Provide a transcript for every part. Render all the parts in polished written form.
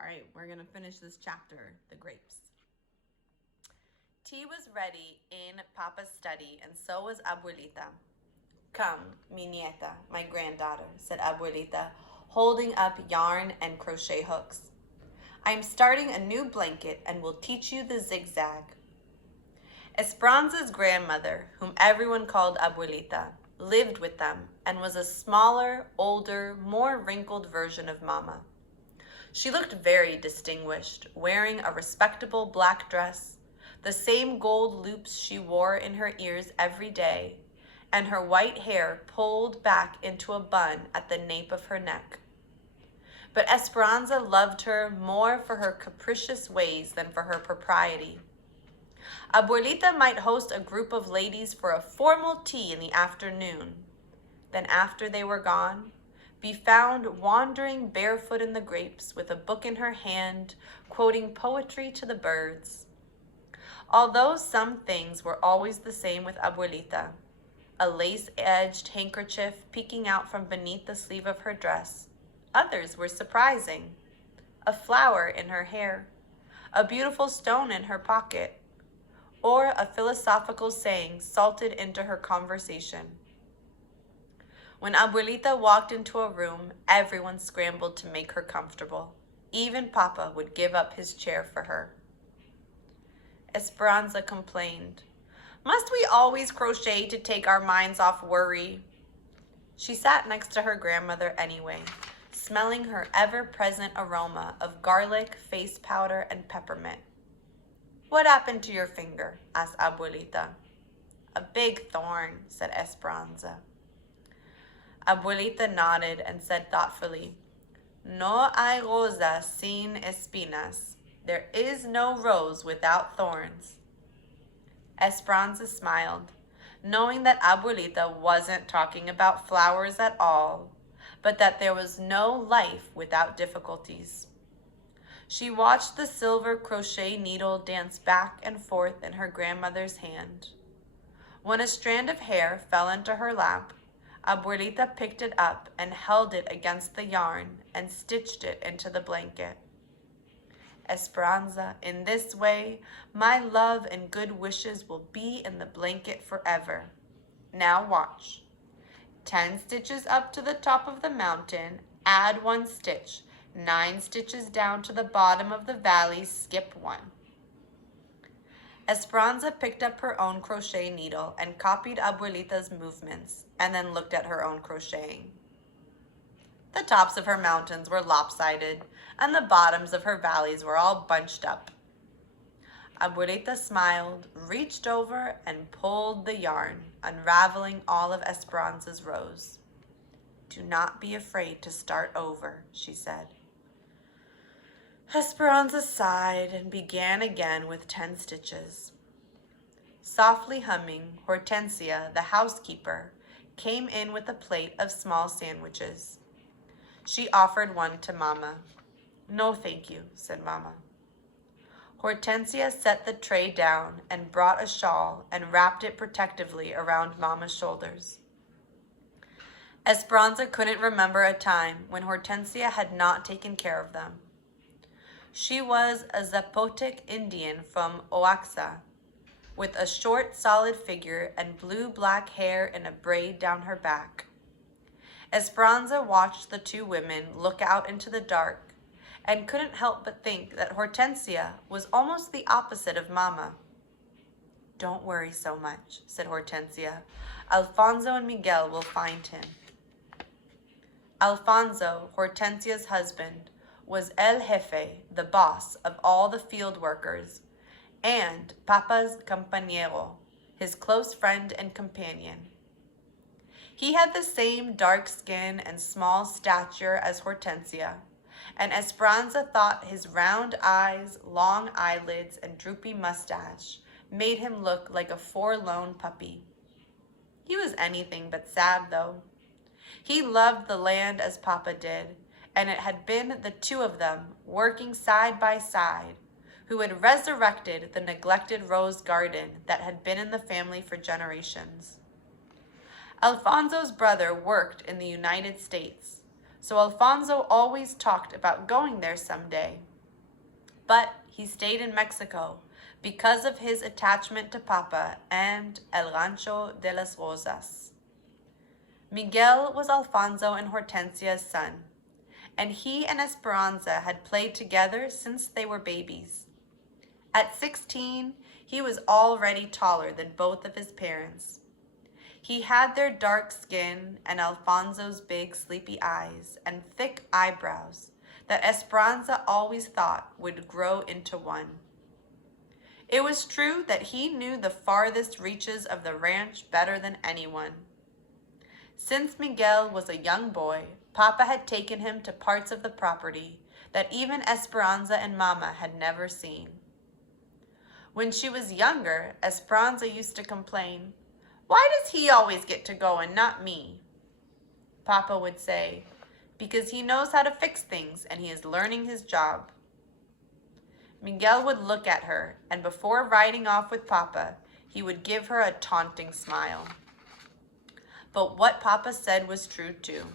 All right, we're going to finish this chapter, the grapes. Tea was ready in Papa's study, and so was Abuelita. Come, mi nieta, my granddaughter, said Abuelita, holding up yarn and crochet hooks. I am starting a new blanket and will teach you the zigzag. Esperanza's grandmother, whom everyone called Abuelita, lived with them and was a smaller, older, more wrinkled version of Mama. She looked very distinguished, wearing a respectable black dress, the same gold loops she wore in her ears every day, and her white hair pulled back into a bun at the nape of her neck. But Esperanza loved her more for her capricious ways than for her propriety. Abuelita might host a group of ladies for a formal tea in the afternoon. Then after they were gone, be found wandering barefoot in the grapes with a book in her hand, quoting poetry to the birds. Although some things were always the same with Abuelita, a lace-edged handkerchief peeking out from beneath the sleeve of her dress, others were surprising. A flower in her hair, a beautiful stone in her pocket, or a philosophical saying salted into her conversation. When Abuelita walked into a room, everyone scrambled to make her comfortable. Even Papa would give up his chair for her. Esperanza complained, "Must we always crochet to take our minds off worry?" She sat next to her grandmother anyway, smelling her ever-present aroma of garlic, face powder, and peppermint. "What happened to your finger?" asked Abuelita. "A big thorn," said Esperanza. Abuelita nodded and said thoughtfully, "No hay rosa sin espinas. There is no rose without thorns." Esperanza smiled, knowing that Abuelita wasn't talking about flowers at all, but that there was no life without difficulties. She watched the silver crochet needle dance back and forth in her grandmother's hand. When a strand of hair fell into her lap, Abuelita picked it up and held it against the yarn and stitched it into the blanket. "Esperanza, in this way, my love and good wishes will be in the blanket forever. Now watch. 10 stitches up to the top of the mountain, add 1 stitch. 9 stitches down to the bottom of the valley, skip 1. Esperanza picked up her own crochet needle and copied Abuelita's movements, and then looked at her own crocheting. The tops of her mountains were lopsided, and the bottoms of her valleys were all bunched up. Abuelita smiled, reached over, and pulled the yarn, unraveling all of Esperanza's rows. "Do not be afraid to start over," she said. Esperanza sighed and began again with 10 stitches. Softly humming, Hortensia, the housekeeper, came in with a plate of small sandwiches. She offered one to Mama. "No, thank you," said Mama. Hortensia set the tray down and brought a shawl and wrapped it protectively around Mama's shoulders. Esperanza couldn't remember a time when Hortensia had not taken care of them. She was a Zapotec Indian from Oaxaca, with a short, solid figure and blue-black hair in a braid down her back. Esperanza watched the two women look out into the dark and couldn't help but think that Hortensia was almost the opposite of Mama. "Don't worry so much," said Hortensia. "Alfonso and Miguel will find him." Alfonso, Hortensia's husband, was El Jefe, the boss of all the field workers, and Papa's compañero, his close friend and companion. He had the same dark skin and small stature as Hortensia, and Esperanza thought his round eyes, long eyelids, and droopy mustache made him look like a forlorn puppy. He was anything but sad, though. He loved the land as Papa did, and it had been the two of them, working side by side, who had resurrected the neglected rose garden that had been in the family for generations. Alfonso's brother worked in the United States, so Alfonso always talked about going there someday, but he stayed in Mexico because of his attachment to Papa and El Rancho de las Rosas. Miguel was Alfonso and Hortensia's son, and he and Esperanza had played together since they were babies. At 16, he was already taller than both of his parents. He had their dark skin and Alfonso's big sleepy eyes and thick eyebrows that Esperanza always thought would grow into one. It was true that he knew the farthest reaches of the ranch better than anyone. Since Miguel was a young boy, Papa had taken him to parts of the property that even Esperanza and Mama had never seen. When she was younger, Esperanza used to complain, "Why does he always get to go and not me?" Papa would say, "Because he knows how to fix things and he is learning his job." Miguel would look at her, and before riding off with Papa, he would give her a taunting smile. But what Papa said was true too.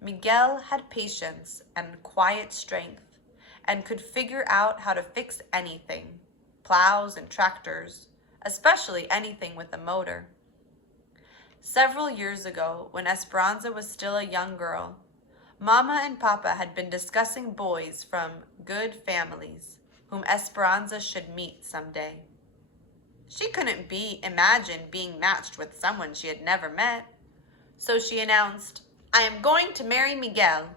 Miguel had patience and quiet strength and could figure out how to fix anything, plows and tractors, especially anything with a motor. Several years ago, when Esperanza was still a young girl, Mama and Papa had been discussing boys from good families whom Esperanza should meet someday. She couldn't imagine being matched with someone she had never met, so she announced, "I am going to marry Miguel."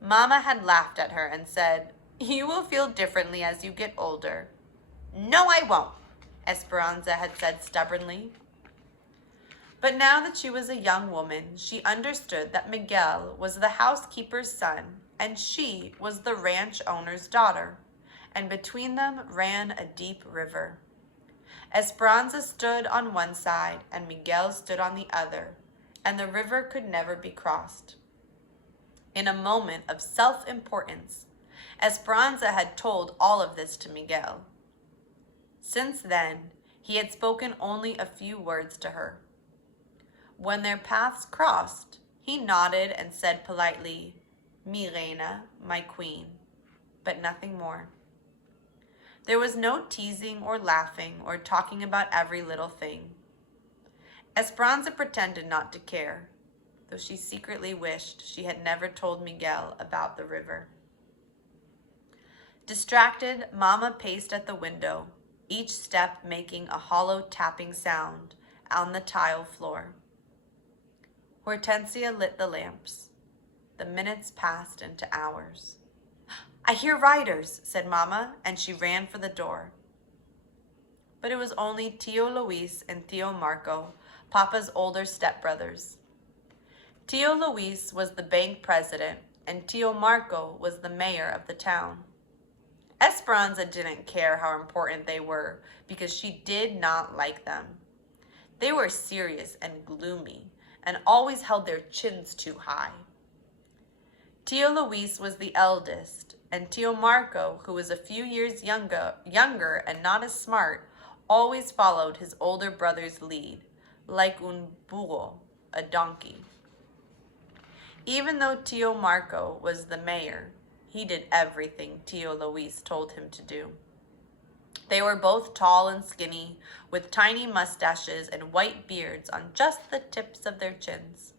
Mama had laughed at her and said, "You will feel differently as you get older." "No, I won't," Esperanza had said stubbornly. But now that she was a young woman, she understood that Miguel was the housekeeper's son and she was the ranch owner's daughter, and between them ran a deep river. Esperanza stood on one side and Miguel stood on the other, and the river could never be crossed. In a moment of self-importance, Esperanza had told all of this to Miguel. Since then, he had spoken only a few words to her. When their paths crossed, he nodded and said politely, "Mi reina, my queen," but nothing more. There was no teasing or laughing or talking about every little thing. Esperanza pretended not to care, though she secretly wished she had never told Miguel about the river. Distracted, Mama paced at the window, each step making a hollow tapping sound on the tile floor. Hortensia lit the lamps. The minutes passed into hours. "I hear riders," said Mama, and she ran for the door. But it was only Tio Luis and Tio Marco, Papa's older stepbrothers. Tio Luis was the bank president, and Tio Marco was the mayor of the town. Esperanza didn't care how important they were because she did not like them. They were serious and gloomy and always held their chins too high. Tio Luis was the eldest, and Tio Marco, who was a few years younger and not as smart, always followed his older brother's lead, like un burro, a donkey. Even though Tio Marco was the mayor, he did everything Tio Luis told him to do. They were both tall and skinny, with tiny mustaches and white beards on just the tips of their chins.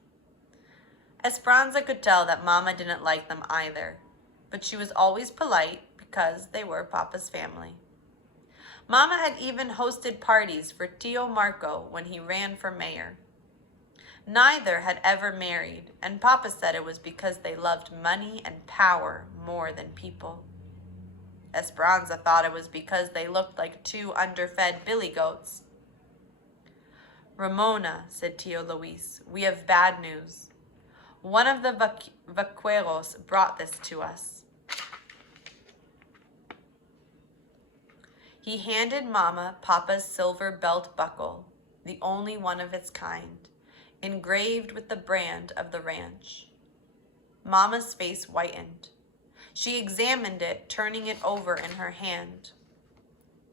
Esperanza could tell that Mama didn't like them either, but she was always polite because they were Papa's family. Mama had even hosted parties for Tio Marco when he ran for mayor. Neither had ever married, and Papa said it was because they loved money and power more than people. Esperanza thought it was because they looked like two underfed billy goats. "Ramona," said Tio Luis, "we have bad news. One of the vaqueros brought this to us." He handed Mama Papa's silver belt buckle, the only one of its kind, engraved with the brand of the ranch. Mama's face whitened. She examined it, turning it over in her hand.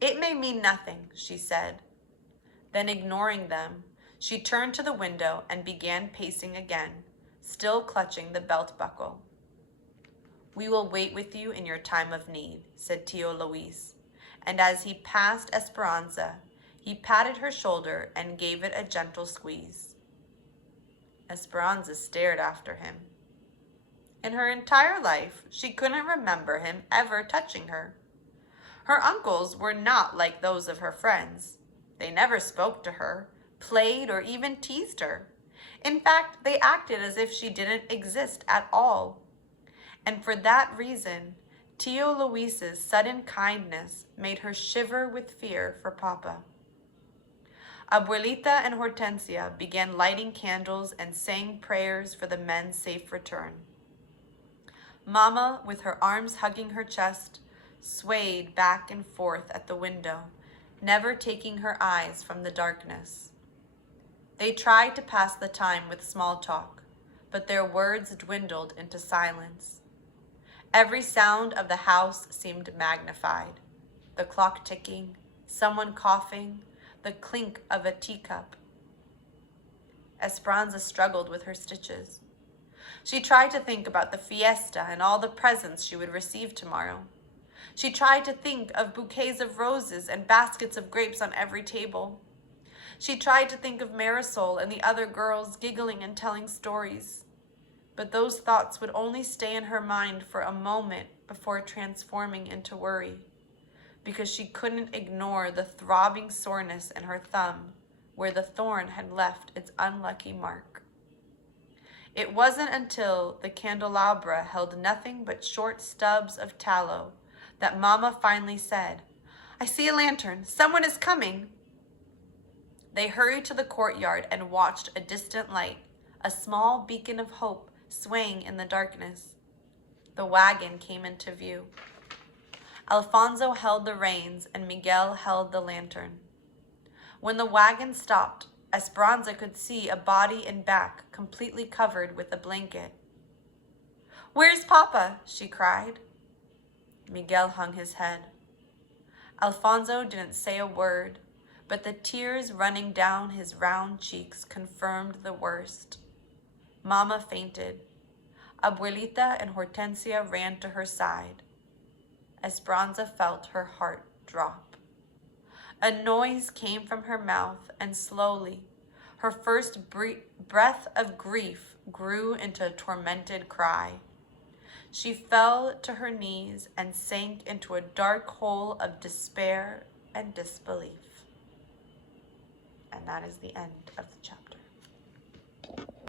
"It may mean nothing," she said. Then, ignoring them, she turned to the window and began pacing again, still clutching the belt buckle. "We will wait with you in your time of need," said Tio Luis, and as he passed Esperanza, he patted her shoulder and gave it a gentle squeeze. Esperanza stared after him. In her entire life, she couldn't remember him ever touching her. Her uncles were not like those of her friends. They never spoke to her, played, or even teased her. In fact, they acted as if she didn't exist at all. And for that reason, Tio Luis's sudden kindness made her shiver with fear for Papa. Abuelita and Hortensia began lighting candles and saying prayers for the men's safe return. Mama, with her arms hugging her chest, swayed back and forth at the window, never taking her eyes from the darkness. They tried to pass the time with small talk, but their words dwindled into silence. Every sound of the house seemed magnified. The clock ticking, someone coughing, the clink of a teacup. Esperanza struggled with her stitches. She tried to think about the fiesta and all the presents she would receive tomorrow. She tried to think of bouquets of roses and baskets of grapes on every table. She tried to think of Marisol and the other girls giggling and telling stories. But those thoughts would only stay in her mind for a moment before transforming into worry, because she couldn't ignore the throbbing soreness in her thumb where the thorn had left its unlucky mark. It wasn't until the candelabra held nothing but short stubs of tallow that Mama finally said, "I see a lantern. Someone is coming." They hurried to the courtyard and watched a distant light, a small beacon of hope swaying in the darkness. The wagon came into view. Alfonso held the reins and Miguel held the lantern. When the wagon stopped, Esperanza could see a body and back completely covered with a blanket. "Where's Papa?" she cried. Miguel hung his head. Alfonso didn't say a word, but the tears running down his round cheeks confirmed the worst. Mama fainted. Abuelita and Hortensia ran to her side. Esperanza felt her heart drop. A noise came from her mouth, and slowly, her first breath of grief grew into a tormented cry. She fell to her knees and sank into a dark hole of despair and disbelief. And that is the end of the chapter.